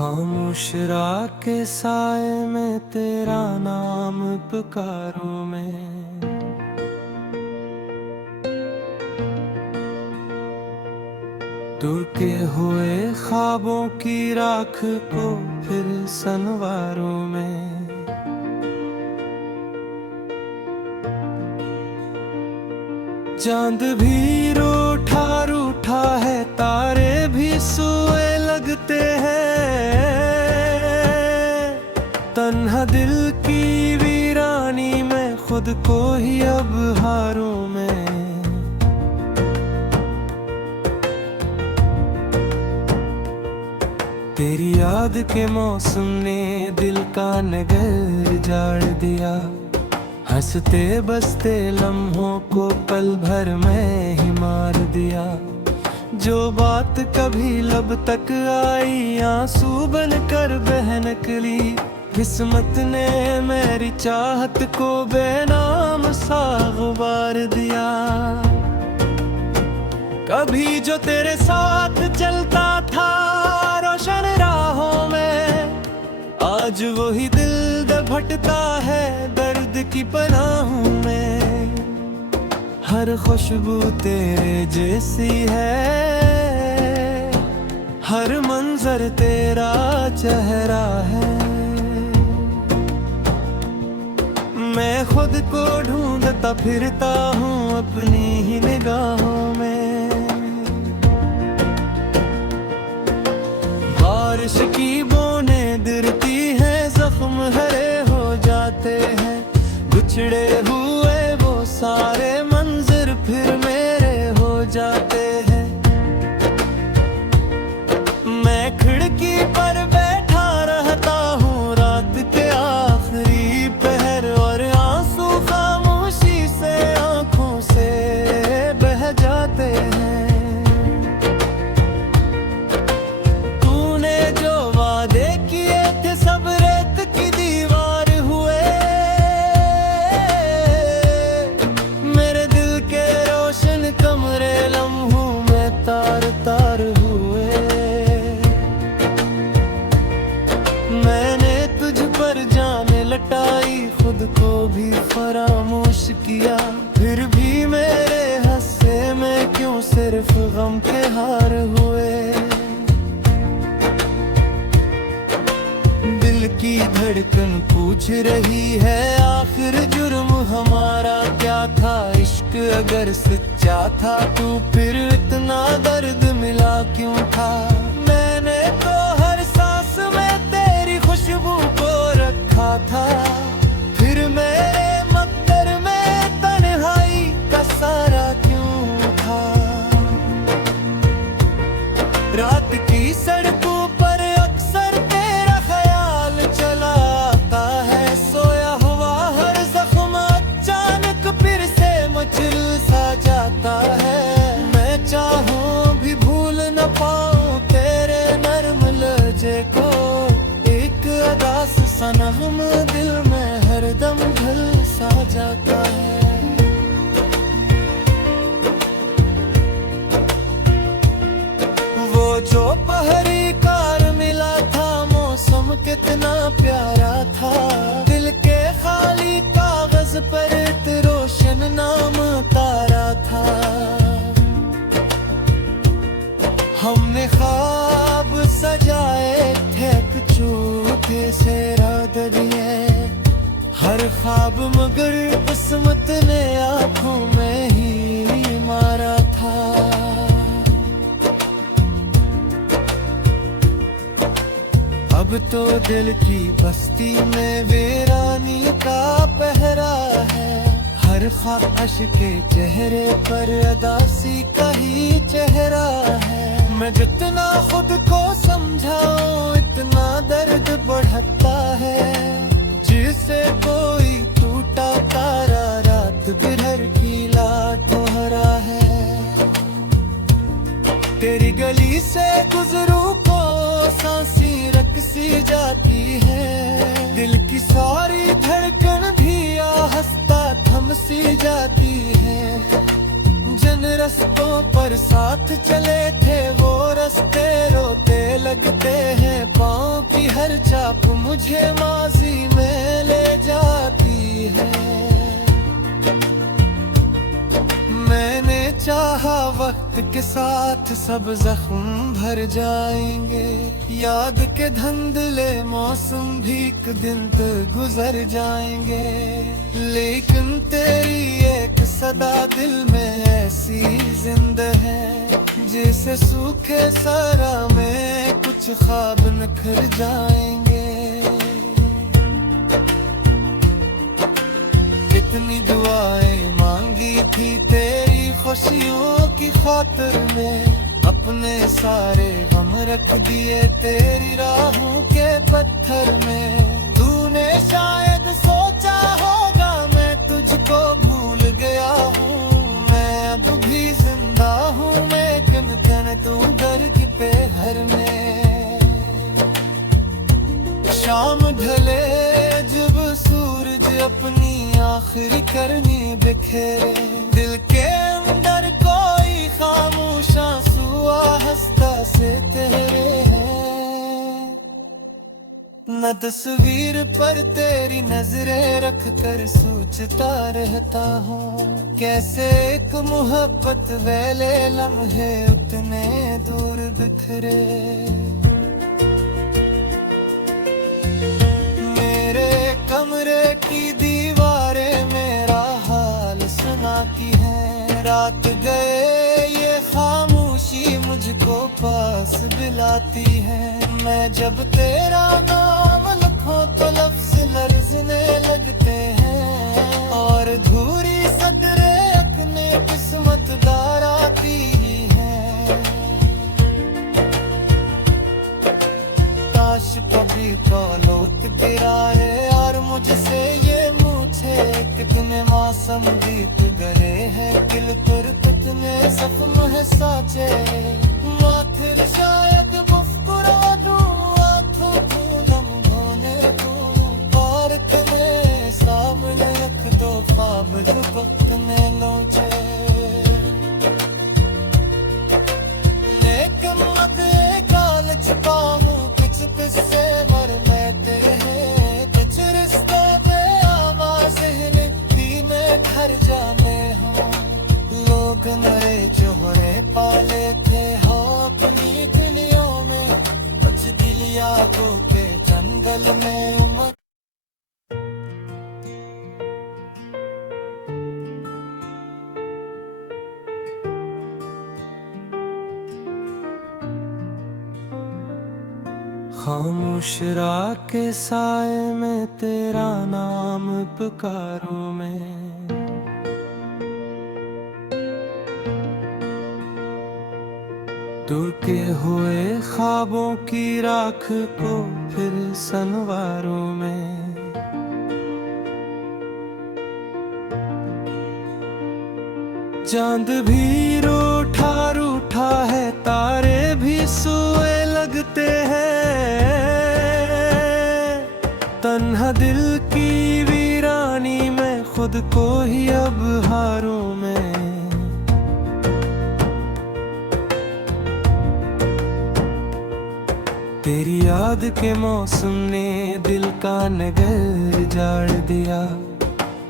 खामोश रात के साए में तेरा नाम पुकारूं मैं। टूटे हुए ख्वाबों की राख को फिर संवारूं मैं। चांद भी रूठा रूठा है, तारे भी सोए लगते हैं। तन्हा दिल की वीरानी में खुद को ही अब हारूं मैं। तेरी याद के मौसम ने दिल का नगर जाड़ दिया। हंसते बसते लम्हों को पल भर में ही मार दिया। जो बात कभी लब तक आई आंसू बन कर बह निकली। किस्मत ने मेरी चाहत को बेनाम सा गुबार दिया। कभी जो तेरे साथ चलता था रोशन राहों में, आज वही दिल दभटता है दर्द की पनाहों में। हर खुशबू तेरे जैसी है, हर मंजर तेरा चेहरा है। मैं खुद को ढूंढता फिरता हूँ अपनी ही निगाहों में। बारिश की बूंदें गिरती हैं, जख्म हरे हो जाते हैं। बिछड़े हुए वो सारे मंजर फिर मेरे हो जाते हैं। मैं खिड़की पर बैठा रहता हूँ रात के आखिरी पहर, और आंसू खामोशी से आंखों से बह जाते हैं। तूने जो वादे किए थे सब रेत की दीवार हुए। मेरे दिल के रोशन कमरे लम्हों में तार तार हुए। मैंने तुझ पर जान लटाई, खुद को भी फरामोश किया। फिर भी मेरे हंसे में क्यों सिर्फ गम के हार हुए। दिल की धड़कन पूछ रही है आखिर जुर्म हमारा क्या था। इश्क अगर सच्चा था तो फिर इतना दर्द मिला क्यों था। मैंने तो हर सांस में तेरी खुशबू को रखा था। फिर मेरे मक्कर में तन्हाई का सारा क्यों था। रात की सड़कों पर अक्सर तेरा ख्याल चला आता है। सोया हुआ हर जख्म अचानक फिर से मचल सा जाता है। मैं चाहूं भी भूल न पाऊं तेरे नर्म लहजे को। एक अदास सा नग़्मा दिल में हरदम ढल सा जाता है। वो जो पहरी कार मिला था मौसम कितना प्यारा था। दिल के खाली कागज पर एक रोशन नाम तारा था। हमने ख्वाब सजाए थे चूथे से रात दिए। हर ख्वाब मगर किस्मत ने आंखों में ही मारा था। अब तो दिल की बस्ती में वीरानी का पहरा है। हर ख्वाहिश के चेहरे पर अदासी का ही चेहरा है। मैं जितना खुद को समझाऊं इतना दर्द बढ़ता है। जिसे कोई टूटा तारा रात बिरहर की लात हरा है। तेरी गली से गुजरूं को सांसी रकसी जाती है। दिल की सारी धड़कन भी आहस्ता थम सी जाती है। जिन रास्तों पर साथ चले थे वो रास्ते रोते लगते हैं। पाँव की हर चाप मुझे माजी में ले जाती है। मैंने चाहा वक्त के साथ सब जख्म भर जाएंगे। याद के धुंधले मौसम भी एक दिन तो गुजर जाएंगे। लेकिन तेरी एक सदा दिल में ऐसी जिंदा है, जैसे सूखे सारा में कुछ ख्वाब निखर जाएंगे। कितनी दुआएं मांगी थी तेरी खुशियों की खातिर में, अपने सारे गम रख दिए तेरी राहों के पत्थर में। तूने शायद सोचा होगा मैं तुझको भूल गया हूँ, मैं अब भी जिंदा हूँ लेकिन कन तू घर की पहर में। शाम ढले जब सूरज अपनी आखिरी करनी बिखेरे, दिल के अंदर कोई खामोश आंसू हंसता से तेरे हैं। न तस्वीर पर तेरी नजरें रख कर सोचता रहता हूँ, कैसे एक मोहब्बत वाले लम्हे उतने दूर बिखरे। कमरे की दीवारें मेरा हाल सुनाती है। रात गए ये खामोशी मुझको पास बुलाती है। मैं जब तेरा नाम लिखूं तो लफ्ज लर्जने लगते हैं, और धूरी सदरे अपने किस्मत दाराती है। काश कभी दौलत गिराए और मुझसे ये मुझे कितने मौसम बीत गए हैं। दिल पर कितने जख्म है साचे, माथे शायद मुस्कुरा दूं, आँखों को नम होने दूं, और तुम्हें सामने रख दो ख्वाब जो वक्त ने लोचे। लेकिन मत काल छुपाऊं कुछ किस्से मर मैते हैं, कुछ रिश्ते पे आवाज़ें भी में घर जाने हो। लोग नए जोहरे पाले थे हो अपनी दिलियों में, कुछ दिल यादों के जंगल में उमड़। खामोश रात के साए में तेरा नाम पुकारूं मैं, टूटे हुए ख्वाबों की राख को फिर संवारूं मैं। चांद भी रूठा रूठा है, तारे भी सोए लगते हैं। तन्हा दिल की वीरानी में खुद को ही अब हारूं मैं। तेरी याद के मौसम ने दिल का नगर जाड़ दिया,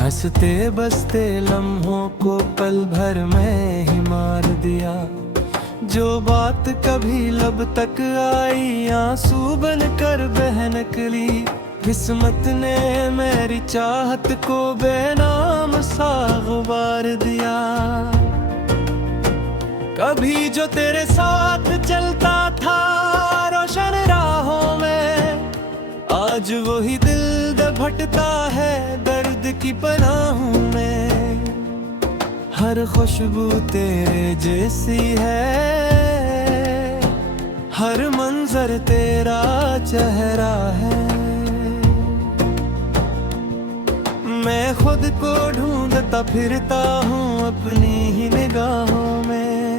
हंसते बसते लम्हों को पल भर में ही मार दिया। जो बात कभी लब तक आई आंसू बन कर बह निकली, किस्मत ने मेरी चाहत को बेनाम सा गुबार दिया। कभी जो तेरे साथ चलता था रोशन राहों में, आज वही दिल दभटता है दर्द की पनाहों में। हर खुशबू तेरे जैसी है, हर मंजर तेरा चेहरा है। मैं खुद को ढूंढता फिरता हूँ अपनी ही निगाहों में।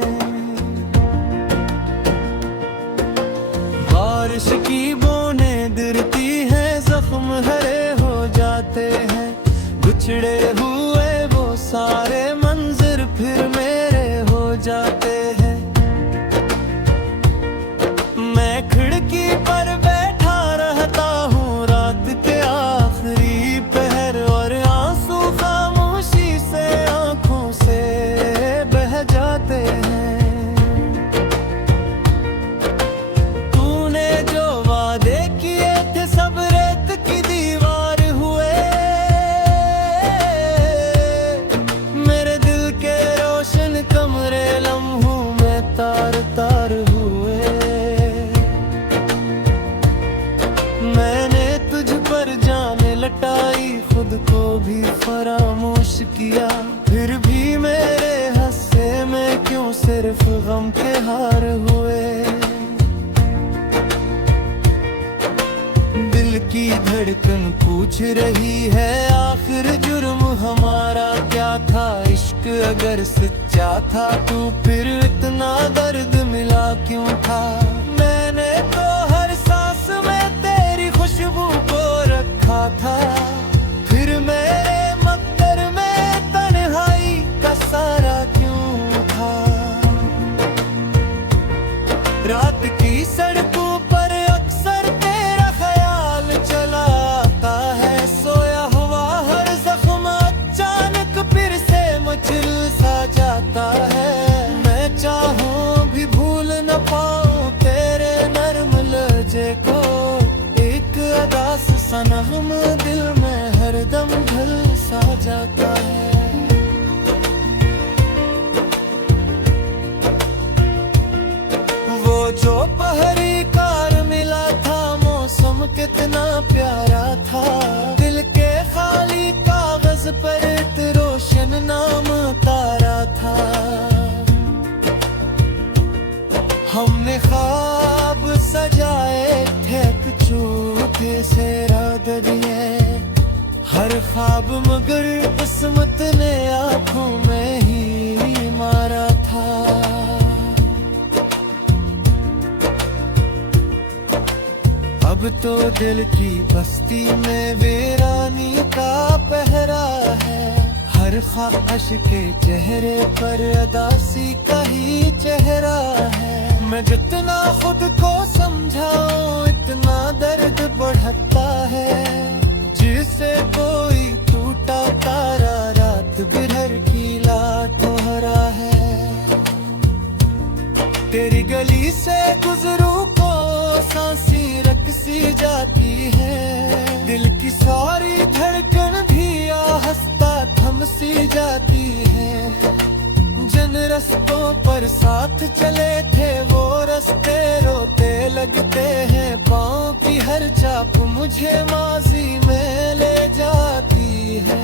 बारिश की बूंदें गिरती हैं, जख्म हरे हो जाते हैं। बिछड़े हुए वो सारे मंजर फिर मेरे मिटाई, खुद को भी फरामोश किया। फिर भी मेरे हंसे में क्यों सिर्फ गम के हार हुए। दिल की धड़कन पूछ रही है आखिर जुर्म हमारा क्या था। इश्क अगर सच्चा था तो फिर इतना दर्द मिला क्यों था। मैंने तो हर सांस में तेरी खुशबू को रखा था। फिर मेरे मक्कर में तन्हाई का सारा क्यों था। रात की सड़कों पर अक्सर तेरा ख्याल चला आता है। सोया हुआ हर जख्म अचानक फिर से मचल सा जाता है। मैं चाहूं भी भूल न पाऊं तेरे नर्म लहजे को। एक अदास सा नग़म दिल में हरदम ढल सा जाता है। वो जो पहरी कार मिला था, मौसम कितना प्यारा था। दिल के खाली कागज पर एक रोशन नाम तारा था। हमने ख्वाब सजाए थे झूठे से रात दिए। हर ख्वाब मगर किस्मत ने आंखों में ही मारा था। अब तो दिल की बस्ती में वीरानी का पहरा है। हर ख्वाहिश के चेहरे पर अदासी का ही चेहरा है। मैं जितना खुद को समझाऊं इतना दर्द बढ़ता है। जिसे कोई टूटा तारा रात बिरहर की लाट हरा है। तेरी गली से गुजरूं को सांसी रकसी जाती है। दिल की सारी धड़कन भी आहस्ता थम सी जाती है। जिन रस्तों पर साथ चले थे वो रास्ते रोते लगते हैं। पाँव की हर चाप मुझे माजी में ले जाती है।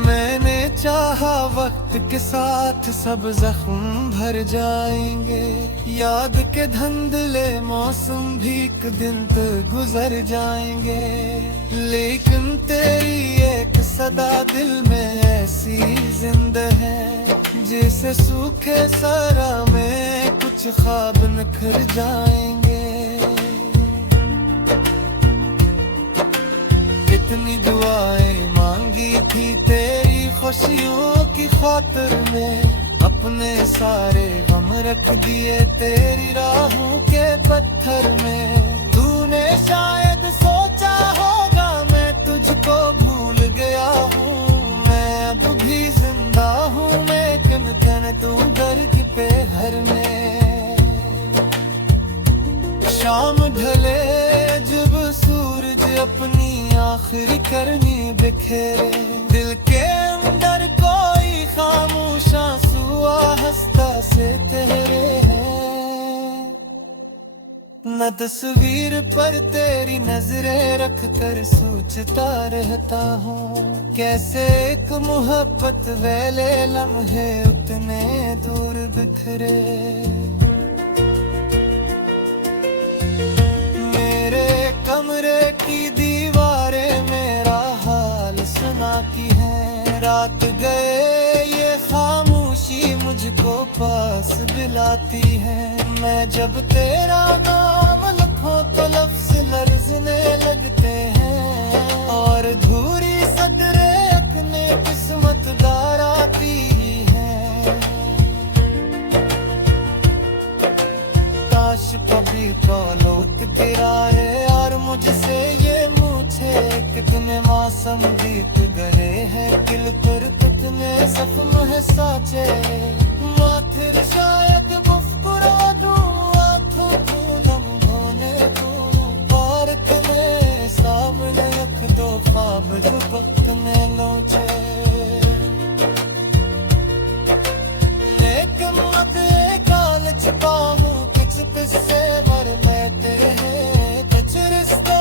मैंने चाहा वक्त के साथ सब जख्म भर जाएंगे। याद के धुंधले मौसम भी एक दिन तो गुजर जाएंगे। लेकिन तेरी एक सदा दिल में ऐसी जिंदा है। जैसे सूखे सरा में कुछ ख्वाब निखर जाएंगे। इतनी दुआएं मांगी थी तेरी खुशियों की खातिर में। अपने सारे गम रख दिए तेरी राहों के पत्थर में। तूने शायद सोचा होगा मैं तुझको भूल गया हूँ। मैं अब भी जिंदा हूँ लेकिन तन तू दर्द पे हर में। शाम ढले जब सूरज अपनी आखिरी करनी बिखेरे। दिल के अंदर कोई खामोश आंसू आहिस्ता से तेरे हैं। मैं तस्वीर पर तेरी नजरें रख कर सोचता रहता हूँ। कैसे एक मोहब्बत वाले लम्हे उतने दूर बिखरे। मेरे कमरे की दीवारें मेरा हाल सुनाती है। रात गए ये खामोशी मुझको पास बुलाती है। मैं जब तेरा नाम लिखूं तो लफ्ज लर्जने लगते हैं। और धूरी सदरे अपने किस्मत दार आती है। काश कभी दौलत गिराए और मुझसे ये मुझे कितने मासूम गीत गए हैं। दिल पर कितने सपने हैं साचे। माथिर शायद मुस्कुरा दूं आँखों को लम्हों दूं। भारत में सामने रख दो ख्वाब जो वक्त ने लोचे। लेकिन मत काल छुपाऊं कुछ किस्से मर मैते हैं। कुछ रिश्ते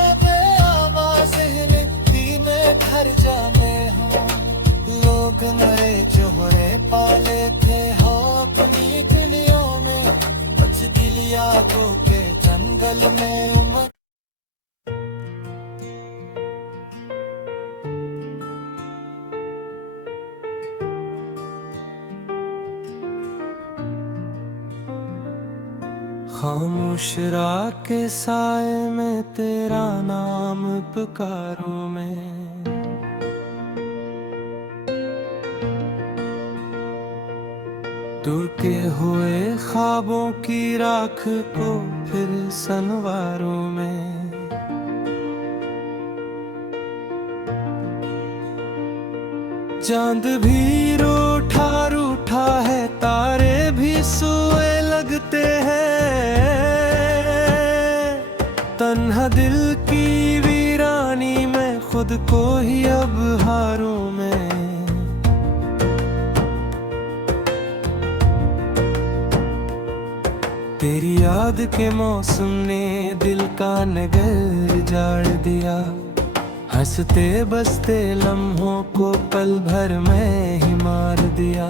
खामोश रात के साए में तेरा नाम पुकारूं मैं। टूटे हुए ख्वाबों की राख को फिर संवारूं मैं। चांद भी रूठा रूठा है, तारे भी सोए लगते हैं। तन्हा दिल की वीरानी में खुद को ही अब हारूं मैं। तेरी याद के मौसम ने दिल का नगर जाड़ दिया। हंसते बसते लम्हों को पल भर में ही मार दिया।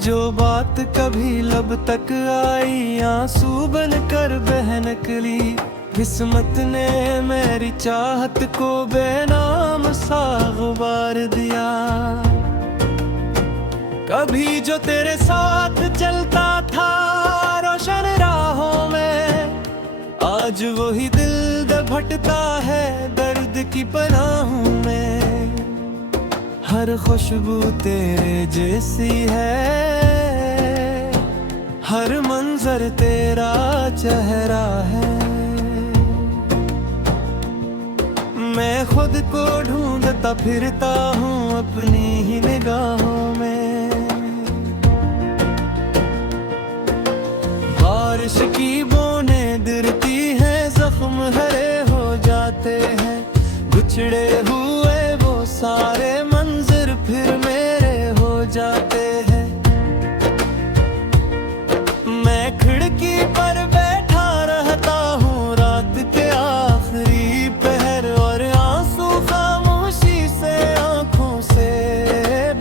जो बात कभी लब तक आई आंसू बन कर बह निकली। किस्मत ने मेरी चाहत को बेनाम सा गुबार दिया। कभी जो तेरे साथ चलता था रोशन राहों में, आज वही दिल दभटता है दर्द की पनाहों में। हर खुशबू तेरे जैसी है, हर मंजर तेरा चेहरा है। मैं खुद को ढूंढता फिरता हूँ अपनी ही निगाहों में। बारिश की बूंदें गिरती हैं, जख्म हरे हो जाते हैं। बिछड़े हुए वो सारे मंजर फिर मेरे हो जाते हैं। मैं खिड़की पर बैठा रहता हूँ रात के आखिरी पहर, और आंसू खामोशी से आंखों से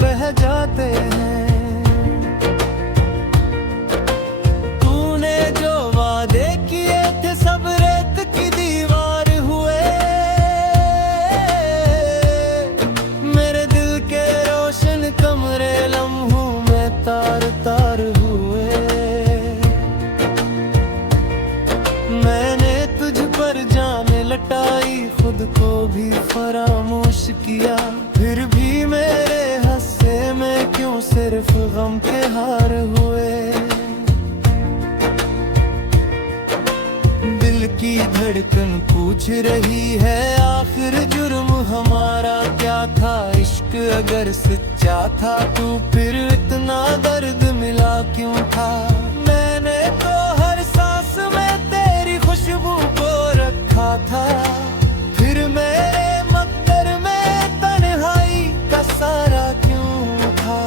बह जाते हैं। तूने जो वादे किए थे सब रेत की दीवार हुए। मेरे दिल के रोशन कमरे लम्हों में तार तार हुए। मैंने तुझ पर जान लटाई, खुद को भी फरामोश किया। फिर भी मेरे हंसे में क्यों सिर्फ गम के हार हुए। दिल की धड़कन पूछ रही है आखिर जुर्म हमारा क्या था। इश्क अगर सच्चा था तो फिर इतना दर्द मिला क्यों था। मैंने तो हर सांस में तेरी खुशबू को रखा था। फिर मेरे मक्कर में तन्हाई का सारा क्यों था।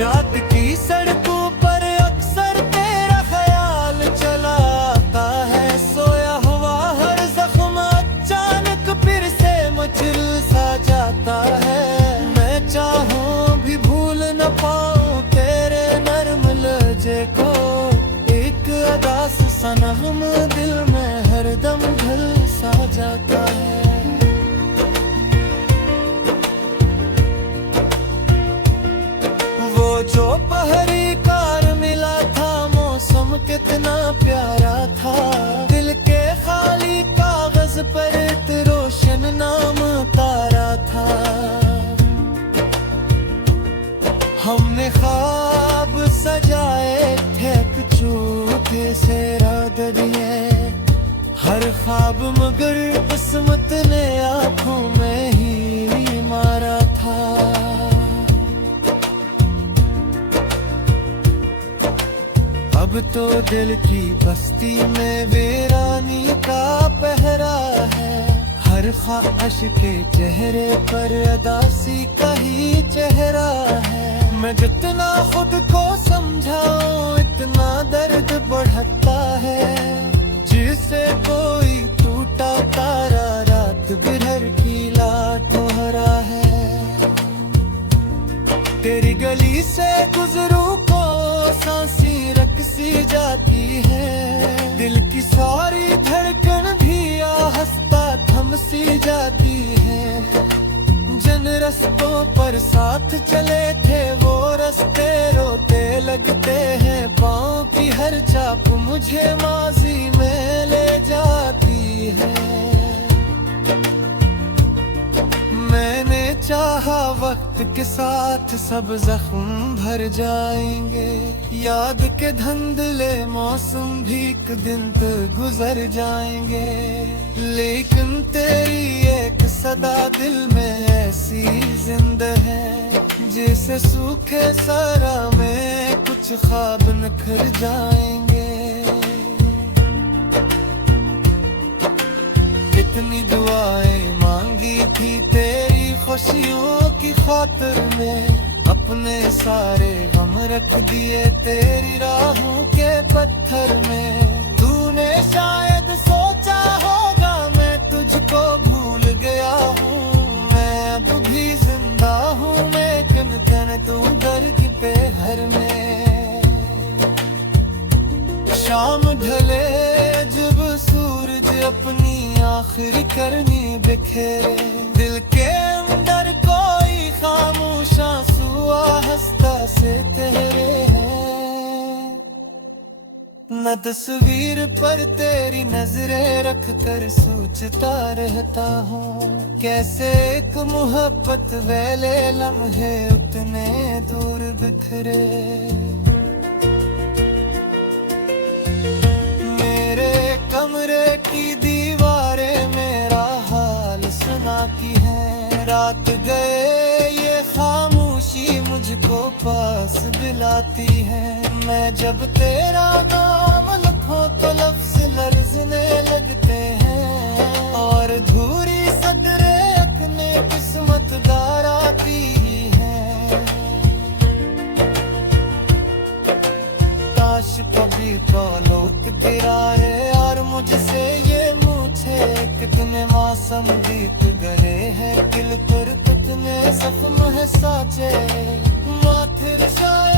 रात की सड़कों पर अक्सर तेरा ख्याल चला आता है। सोया हुआ हर जख्म अचानक फिर से मचल सा जाता है। मैं चाहूं भी भूल न पाऊं तेरे नर्म लहजे को। एक अदास सा नग़म दिल में हरदम ढल सा जाता है। वो जो पहरी कार मिला था मौसम कितना प्यारा था। दिल के खाली कागज पर एक रोशन नाम तारा था। हमने ख्वाब सजाए थे झूठे से रात दिए। हर ख्वाब मगर किस्मत ने आंखों में ही मारा था। अब तो दिल की बस्ती में वीरानी का पहरा है। हर ख्वाहिश के चेहरे पर अदासी का ही चेहरा है। मैं जितना खुद को समझाऊं इतना दर्द बढ़ता है। जिसे कोई टूटा तारा रात बिरहर की लाट हरा है। तेरी गली से गुजरूं को सांसी रकसी जाती है। दिल की सारी धड़कन भी आहस्ता थम सी जाती है। जिन रस्तों पर साथ चले थे वो रास्ते रोते लगते हैं पाँव की हर चाप मुझे माजी में ले जाती है। मैंने चाहा वक्त के साथ सब जख्म भर जाएंगे, याद के धुंधले मौसम भी एक दिन तो गुजर जाएंगे। लेकिन तेरी एक सदा दिल में ऐसी जिंदा है, जैसे सूखे सरा में कुछ ख्वाब निखर जाएंगे। कितनी दुआएं मांगी थी तेरी खुशियों की खातिर में, अपने सारे गम रख दिए तेरी राहों के पत्थर में। तूने शायद सोचा होगा मैं तुझको भूल गया हूँ, मैं अब भी जिंदा हूँ लेकिन कन तू दर की पहर में। शाम ढले जब सूरज अपनी आखिरी करनी बिखेरे, दिल के अंदर कोई खामोश आंसू हंसता से तेरे है। न तस्वीर पर तेरी नजरें रख कर सोचता रहता हूँ, कैसे एक मोहब्बत वाले लम्हे उतने दूर बिखरे। मेरे कमरे की दीवारें मेरा हाल सुनाती है, रात गए ये खामोशी मुझको पास दिलाती है। मैं जब तेरा नाम लिखूं तो लफ्ज लर्जने लगते हैं, और धूरी सदरे अपने किस्मत दाराती है। काश कभी दौलत गिराए और मुझसे ये मुझे, कितने मौसम बीत गए हैं दिल पर, कितने जख्म है साचे माथिर शायद